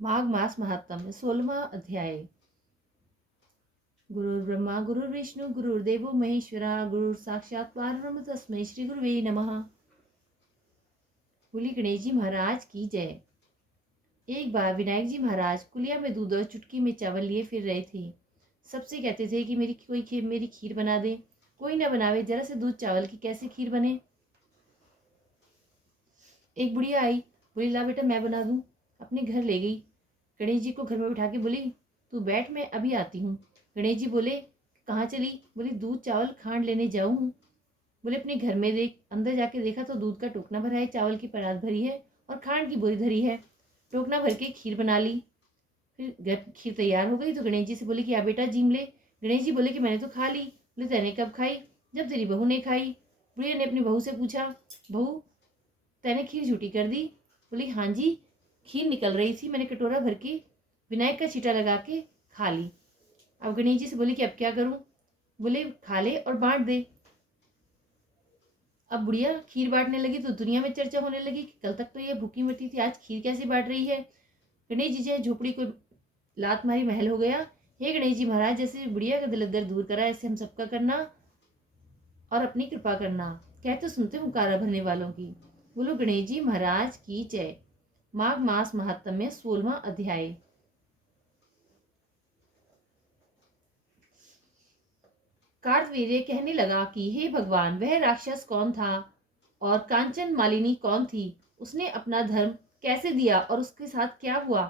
माघ मास महात्म्य 16वां अध्याय। गुरुर्ब्रह्मा गुरुर्विष्णु गुरुर्देवो महेश्वरा गुरु साक्षात परब्रह्म तस्मै श्री गुरुवे नमः। बोली गणेश जी महाराज की जय। एक बार विनायक जी महाराज कुलिया में दूध और चुटकी में चावल लिए फिर रहे थे। सबसे कहते थे कि मेरी खीर बना दे। कोई ना बनावे, जरा से दूध चावल की कैसे खीर बने। एक बुढ़िया आई, बोली ला बेटा मैं बना दूं। अपने घर ले गई। गणेश जी को घर में बिठा के बोली तू बैठ, मैं अभी आती हूँ। गणेश जी बोले कहाँ चली। बोली दूध चावल खांड लेने जाऊँ। बोले अपने घर में देख। अंदर जाके देखा तो दूध का टोकना भरा है, चावल की परात भरी है और खांड की बोरी धरी है। टोकना भर के खीर बना ली। फिर खीर तैयार हो गई तो गणेश जी से बोले कि आ बेटा जीम ले। गणेश जी बोले कि मैंने तो खा ली। बोले तैने कब खाई। जब तेरी बहू ने खाई। बुढ़िया ने अपनी बहू से पूछा बहू तैने खीर झूठी कर दी। बोली हाँ जी, खीर निकल रही थी, मैंने कटोरा भर के विनायक का छींटा लगा के खा ली। अब गणेश जी से बोली कि अब क्या करूं। बोले खा ले और बांट दे। अब बुढ़िया खीर बांटने लगी तो दुनिया में चर्चा होने लगी कि कल तक तो ये भूखी मरती थी, आज खीर कैसे बांट रही है। गणेश जी चाहे झोपड़ी को लात मारी महल हो गया। हे गणेश जी महाराज, जैसे बुढ़िया का दिल दर्द दूर करा ऐसे हम सबका करना और अपनी कृपा करना। कहते सुनते पुकारा भरने वालों की। बोलो गणेश जी महाराज की जय। माघ मास महात्म्य 16वां अध्याय। कार्तवीर्य कहने लगा कि हे भगवान, वह राक्षस कौन था और कांचन मालिनी कौन थी। उसने अपना धर्म कैसे दिया और उसके साथ क्या हुआ।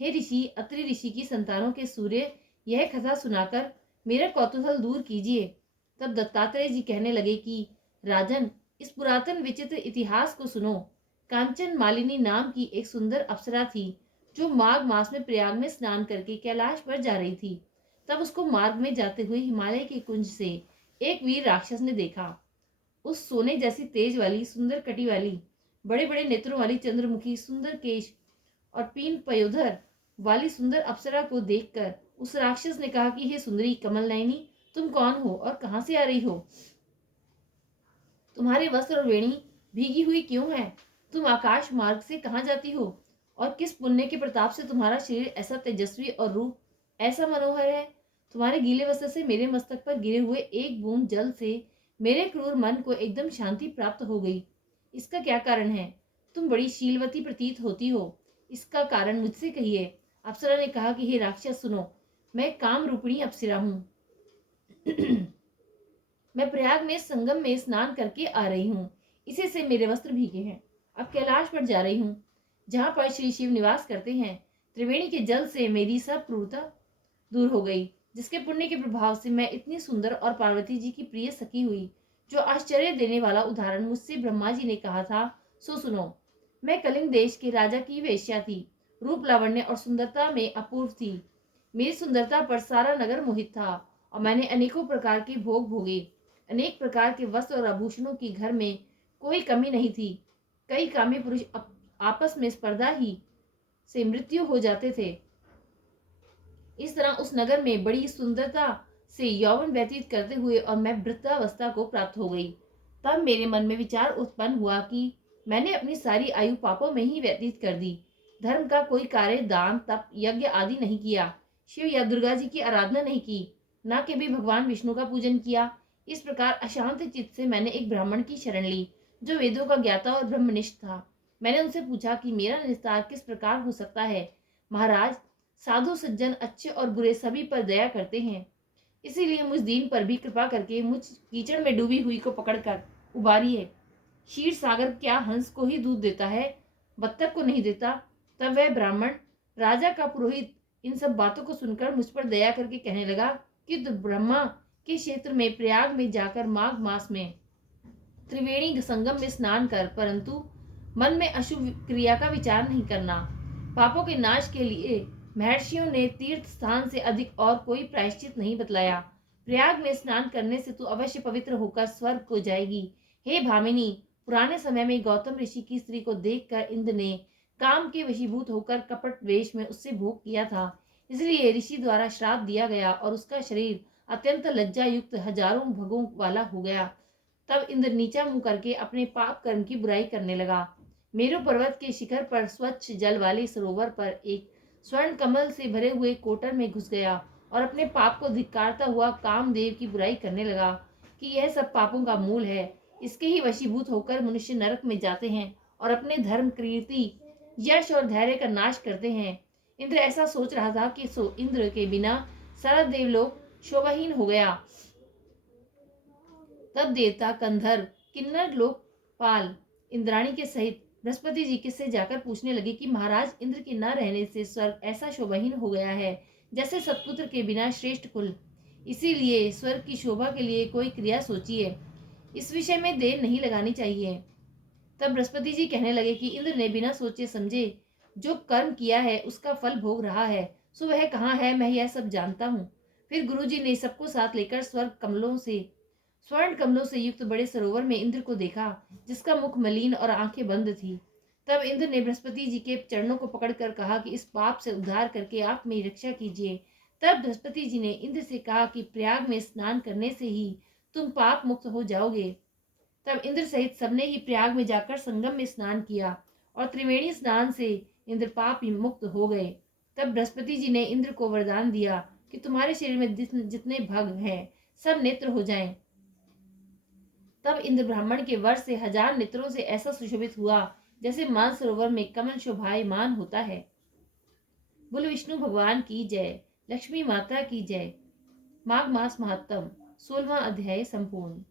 हे ऋषि, अत्रि ऋषि की संतानों के सूर्य, यह कथा सुनाकर मेरा कौतूहल दूर कीजिए। तब दत्तात्रेय जी कहने लगे कि राजन, इस पुरातन विचित्र इतिहास को सुनो। कांचन मालिनी नाम की एक सुंदर अप्सरा थी जो माघ मास में प्रयाग में स्नान करके कैलाश पर जा रही थी। तब उसको मार्ग में जाते हुए हिमालय के कुंज से एक वीर राक्षस ने देखा। उस सोने जैसी तेज वाली, सुंदर कटी वाली, बड़े बड़े नेत्रों वाली, चंद्रमुखी, सुंदर केश और पीन पयोधर वाली सुंदर अप्सरा को देखकर उस राक्षस ने कहा कि हे सुंदरी कमल नयनी, तुम कौन हो और कहां से आ रही हो। तुम्हारे वस्त्र और वेणी भीगी हुई क्यों है। तुम आकाश मार्ग से कहां जाती हो और किस पुण्य के प्रताप से तुम्हारा शरीर ऐसा तेजस्वी और रूप ऐसा मनोहर है। तुम्हारे गीले वस्त्र से मेरे मस्तक पर गिरे हुए एक बूंद जल से मेरे क्रूर मन को एकदम शांति प्राप्त हो गई। इसका क्या कारण है। तुम बड़ी शीलवती प्रतीत होती हो, इसका कारण मुझसे कहिए। अप्सरा ने कहा कि हे राक्षस सुनो, मैं काम रूपिणी अप्सरा हूँ। मैं प्रयाग में संगम में स्नान करके आ रही हूँ, इसी से मेरे वस्त्र भीगे हैं। अब कैलाश पर जा रही हूँ जहाँ पर श्री शिव निवास करते हैं। त्रिवेणी के जल से मेरी सब क्रूरता दूर हो गई, जिसके पुण्य के प्रभाव से मैं इतनी सुंदर और पार्वती जी की प्रिय सखी हुई। जो आश्चर्य देने वाला उदाहरण मुझसे ब्रह्मा जी ने कहा था सो सुनो। मैं कलिंग देश के राजा की वेश्या थी, रूप लावण्य और सुंदरता में अपूर्व थी। मेरी सुंदरता पर सारा नगर मोहित था और मैंने अनेकों प्रकार के भोग भोगे। अनेक प्रकार के वस्त्र और आभूषणों की घर में कोई कमी नहीं थी। कई कामी पुरुष आपस में स्पर्धा ही से मृत्यु हो जाते थे। इस तरह उस नगर में बड़ी सुंदरता से यौवन व्यतीत करते हुए और मैं वृद्धावस्था को प्राप्त हो गई। तब मेरे मन में विचार उत्पन्न हुआ कि मैंने अपनी सारी आयु पापों में ही व्यतीत कर दी। धर्म का कोई कार्य, दान तप यज्ञ आदि नहीं किया। शिव या दुर्गा जी की आराधना नहीं की, न कि भी भगवान विष्णु का पूजन किया। इस प्रकार अशांत चित्त से मैंने एक ब्राह्मण की शरण ली जो वेदों का ज्ञाता और ब्रह्मनिष्ठ था। मैंने उनसे पूछा कि मेरा निस्तार किस प्रकार हो सकता है। महाराज, साधु सज्जन अच्छे और बुरे सभी पर दया करते हैं, इसीलिए मुझ दीन पर भी कृपा करके मुझ कीचड़ में डूबी हुई को पकड़कर उबारिए। क्षीर सागर क्या हंस को ही दूध देता है, बत्तख को नहीं देता। तब वह ब्राह्मण, राजा का पुरोहित, इन सब बातों को सुनकर मुझ पर दया करके कहने लगा कि तू ब्रह्मा के क्षेत्र में प्रयाग में जाकर माघ मास में त्रिवेणी संगम में स्नान कर, परंतु मन में अशुभ क्रिया का विचार नहीं करना। पापों के नाश के लिए महर्षियों ने तीर्थ स्थान से अधिक और कोई प्रायश्चित नहीं बतलाया। प्रयाग में स्नान करने से तू अवश्य पवित्र होकर स्वर्ग को जाएगी। हे भामिनी, पुराने समय में गौतम ऋषि की स्त्री को देखकर इंद्र ने काम के वशीभूत होकर कपट वेश में उससे भोग किया था। इसलिए ऋषि द्वारा श्राप दिया गया और उसका शरीर अत्यंत लज्जा युक्त हजारों भगों वाला हो गया। तब इंद्र नीचा मुंह करके अपने पाप कर्म की बुराई करने लगा। मेरु पर्वत के शिखर पर स्वच्छ जल वाले सरोवर पर एक स्वर्ण कमल से भरे हुए कोटर में घुस गया और अपने पाप को धिक्कारता हुआ कामदेव की बुराई करने लगा कि यह सब पापों का मूल है। इसके ही वशीभूत होकर मनुष्य नरक में जाते हैं और अपने धर्म, कीर्ति, यश और धैर्य का नाश करते हैं। इंद्र ऐसा सोच रहा था कि इंद्र के बिना सारा देवलोक शोभाहीन हो गया। तब देवता, कंधर, किन्नर, लोकपाल इंद्राणी के सहित बृहस्पति जी से जाकर पूछने लगे कि महाराज, इंद्र के न रहने से स्वर्ग ऐसा शोभाहीन हो गया है जैसे सत्पुत्र के बिना श्रेष्ठ कुल। इसीलिए स्वर्ग की शोभा के लिए कोई क्रिया सोचिए। इस विषय में देर नहीं लगानी चाहिए। तब बृहस्पति जी कहने लगे कि इंद्र ने बिना सोचे समझे जो कर्म किया है उसका फल भोग रहा है, सो वह कहाँ है, मैं यह सब जानता हूँ। फिर गुरुजी ने सबको साथ लेकर स्वर्ण कमलों से युक्त बड़े सरोवर में इंद्र को देखा, जिसका मुख मलिन और आंखें बंद थी। तब इंद्र ने बृहस्पति जी के चरणों को पकड़कर कहा कि इस पाप से उद्धार करके आप मेरी रक्षा कीजिए। तब बृहस्पति जी ने इंद्र से कहा कि प्रयाग में स्नान करने से ही तुम पाप मुक्त हो जाओगे। तब इंद्र सहित सबने ही प्रयाग में जाकर संगम में स्नान किया और त्रिवेणी स्नान से इंद्र पाप मुक्त हो गए। तब बृहस्पति जी ने इंद्र को वरदान दिया कि तुम्हारे शरीर में जितने भग हैं सब नेत्र हो जाएं। तब इंद्र ब्राह्मण के वर से 1000 नेत्रों से ऐसा सुशोभित हुआ जैसे मानसरोवर में कमल शोभायमान होता है। बोलो विष्णु भगवान की जय, लक्ष्मी माता की जय। माघ मास महात्म 16वां अध्याय संपूर्ण।